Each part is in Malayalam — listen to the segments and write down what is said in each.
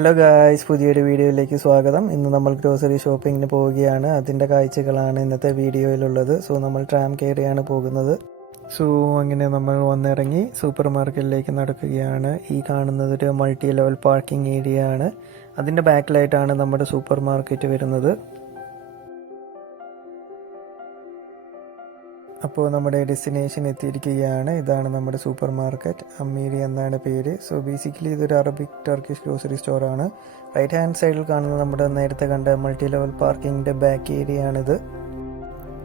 ഹലോ ഗായ്സ്, പുതിയൊരു വീഡിയോയിലേക്ക് സ്വാഗതം. ഇന്ന് നമ്മൾ ഗ്രോസറി ഷോപ്പിങ്ങിന് പോവുകയാണ്. അതിൻ്റെ കാഴ്ചകളാണ് ഇന്നത്തെ വീഡിയോയിലുള്ളത്. നമ്മൾ ട്രാം കയറിയാണ് പോകുന്നത്. അങ്ങനെ നമ്മൾ വന്നിറങ്ങി സൂപ്പർ മാർക്കറ്റിലേക്ക് നടക്കുകയാണ്. ഈ കാണുന്നത് ഒരു മൾട്ടി ലെവൽ പാർക്കിംഗ് ഏരിയ ആണ്. അതിൻ്റെ ബാക്കിലായിട്ടാണ് നമ്മുടെ സൂപ്പർ മാർക്കറ്റ് വരുന്നത്. അപ്പോൾ നമ്മുടെ ഡെസ്റ്റിനേഷൻ എത്തിയിരിക്കുകയാണ്. ഇതാണ് നമ്മുടെ സൂപ്പർ മാർക്കറ്റ്. അമീരി എന്നാണ് പേര്. ബേസിക്കലി ഇതൊരു അറബിക് ടർക്കിഷ് ഗ്രോസറി സ്റ്റോറാണ്. റൈറ്റ് ഹാൻഡ് സൈഡിൽ കാണുന്ന നമ്മുടെ നേരത്തെ കണ്ട മൾട്ടി ലെവൽ പാർക്കിങ്ങിൻ്റെ ബാക്ക് ഏരിയ ആണിത്.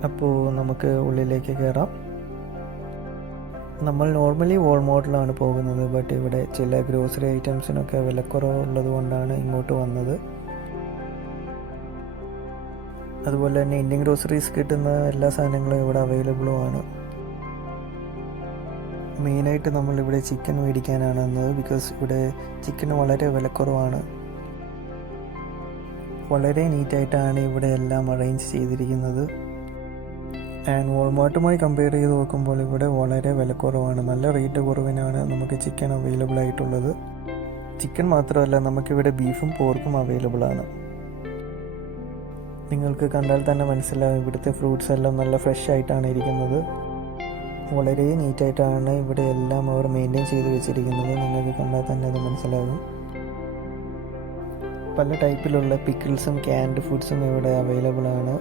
അപ്പോൾ നമുക്ക് ഉള്ളിലേക്ക് കയറാം. നമ്മൾ നോർമലി വാൾമാർട്ടിലാണ് പോകുന്നത്, ബട്ട് ഇവിടെ ചില ഗ്രോസറി ഐറ്റംസിനൊക്കെ വിലക്കുറവുള്ളത് കൊണ്ടാണ് ഇങ്ങോട്ട് വന്നത്. അതുപോലെ തന്നെ ഇന്ത്യൻ ഗ്രോസറീസ് കിട്ടുന്ന എല്ലാ സാധനങ്ങളും ഇവിടെ അവൈലബിളുമാണ്. മെയിനായിട്ട് നമ്മളിവിടെ ചിക്കൻ മേടിക്കാനാണ് വന്നത്. ബിക്കോസ് ഇവിടെ ചിക്കന് വളരെ വിലക്കുറവാണ്. വളരെ നീറ്റായിട്ടാണ് ഇവിടെ എല്ലാം അറേഞ്ച് ചെയ്തിരിക്കുന്നത്. ആൻഡ് വാൾമാർട്ടുമായി കമ്പയർ ചെയ്ത് നോക്കുമ്പോൾ ഇവിടെ വളരെ വിലക്കുറവാണ്. നല്ല റേറ്റ് കുറവിനാണ് നമുക്ക് ചിക്കൻ അവൈലബിൾ ആയിട്ടുള്ളത്. ചിക്കൻ മാത്രമല്ല, നമുക്കിവിടെ ബീഫും പോർക്കും അവൈലബിൾ ആണ്. നിങ്ങൾക്ക് കണ്ടാൽ തന്നെ മനസ്സിലാവും, ഇവിടുത്തെ ഫ്രൂട്ട്സ് എല്ലാം നല്ല ഫ്രഷ് ആയിട്ടാണ് ഇരിക്കുന്നത്. വളരെ നീറ്റായിട്ടാണ് ഇവിടെ എല്ലാം അവർ മെയിൻറ്റെയിൻ ചെയ്ത് വെച്ചിരിക്കുന്നത്. നിങ്ങൾക്ക് കണ്ടാൽ തന്നെ അത് മനസ്സിലാകും. പല ടൈപ്പിലുള്ള പിക്കിൾസും ക്യാൻഡ് ഫുഡ്സും ഇവിടെ അവൈലബിൾ ആണ്.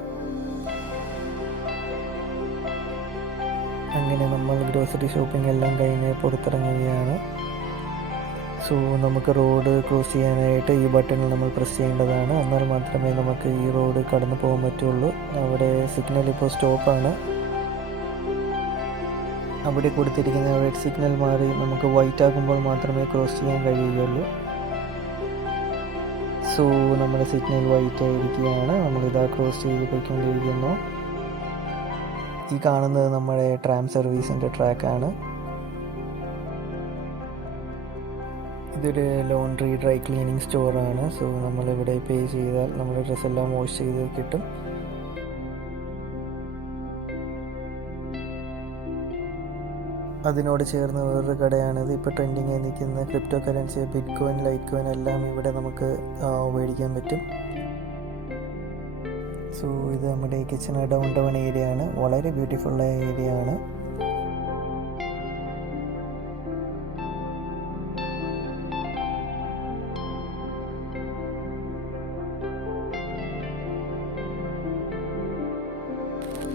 അങ്ങനെ നമ്മൾ ഗ്രോസറി ഷോപ്പിംഗ് എല്ലാം കഴിഞ്ഞ് പുറത്തിറങ്ങുകയാണ്. നമുക്ക് റോഡ് ക്രോസ് ചെയ്യാനായിട്ട് ഈ ബട്ടണിൽ നമ്മൾ പ്രസ് ചെയ്യേണ്ടതാണ്. എന്നാൽ മാത്രമേ നമുക്ക് ഈ റോഡ് കടന്നു പോകാൻ പറ്റുള്ളൂ. അവിടെ സിഗ്നൽ ഇപ്പോൾ സ്റ്റോപ്പാണ്. അവിടെ കൊടുത്തിരിക്കുന്ന റെഡ് സിഗ്നൽ മാറി നമുക്ക് വൈറ്റ് ആകുമ്പോൾ മാത്രമേ ക്രോസ് ചെയ്യാൻ കഴിയുകയുള്ളൂ. നമ്മുടെ സിഗ്നൽ വൈറ്റ് ആയിരിക്കുകയാണ്. നമ്മളിതാ ക്രോസ് ചെയ്ത് പോയിക്കൊണ്ടിരിക്കുന്നു. ഈ കാണുന്നത് നമ്മുടെ ട്രാം സർവീസിൻ്റെ ട്രാക്കാണ്. ഇതൊരു ലോണ്ട്രി ഡ്രൈ ക്ലീനിങ് സ്റ്റോറാണ്. നമ്മളിവിടെ പേ ചെയ്താൽ നമ്മുടെ ഡ്രസ്സെല്ലാം വാഷ് ചെയ്ത് കിട്ടും. അതിനോട് ചേർന്ന് വേറൊരു കടയാണിത്. ഇപ്പോൾ ട്രെൻഡിങ് ആയി നിൽക്കുന്ന crypto currency, bit coin, light coin എല്ലാം ഇവിടെ നമുക്ക് മേടിക്കാൻ പറ്റും. ഇത് നമ്മുടെ കിച്ചൺ ഡൗൺ ടൗൺ ഏരിയ ആണ്. വളരെ ബ്യൂട്ടിഫുള്ളായ ഏരിയ ആണ്.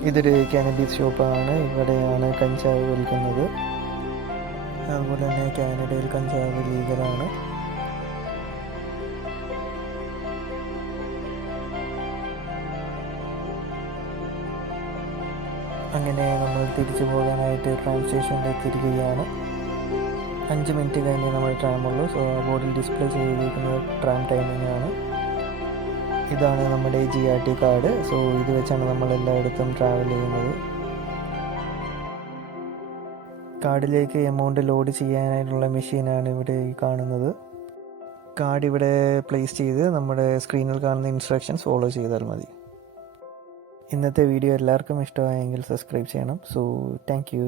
ഇതൊരു കാനഡീസ് ഷോപ്പാണ്. ഇവിടെയാണ് കഞ്ചാവ് വിൽക്കുന്നത്. അതുപോലെ തന്നെ കാനഡയിൽ കഞ്ചാവ് ലീഗലാണ്. അങ്ങനെ നമ്മൾ തിരിച്ചു പോകാനായിട്ട് ട്രാം സ്റ്റേഷനിൽ എത്തിയിരിക്കുകയാണ്. 5 മിനിറ്റ് കഴിഞ്ഞ് നമ്മൾ ട്രാമുള്ളൂ. ബോർഡിൽ ഡിസ്പ്ലേ ചെയ്തിരിക്കുന്നത് ട്രാം ടൈമിംഗ് ആണ്. ഇതാണ് നമ്മുടെ GRT കാർഡ്. ഇത് വെച്ചാണ് നമ്മൾ എല്ലായിടത്തും ട്രാവൽ ചെയ്യുന്നത്. കാർഡിലേക്ക് എമൗണ്ട് ലോഡ് ചെയ്യാനായിട്ടുള്ള മെഷീനാണ് ഇവിടെ കാണുന്നത്. കാർഡ് ഇവിടെ പ്ലേസ് ചെയ്ത് നമ്മുടെ സ്ക്രീനിൽ കാണുന്ന ഇൻസ്ട്രക്ഷൻസ് ഫോളോ ചെയ്താൽ മതി. ഇന്നത്തെ വീഡിയോ എല്ലാവർക്കും ഇഷ്ടമായെങ്കിൽ സബ്സ്ക്രൈബ് ചെയ്യണം. Thank you.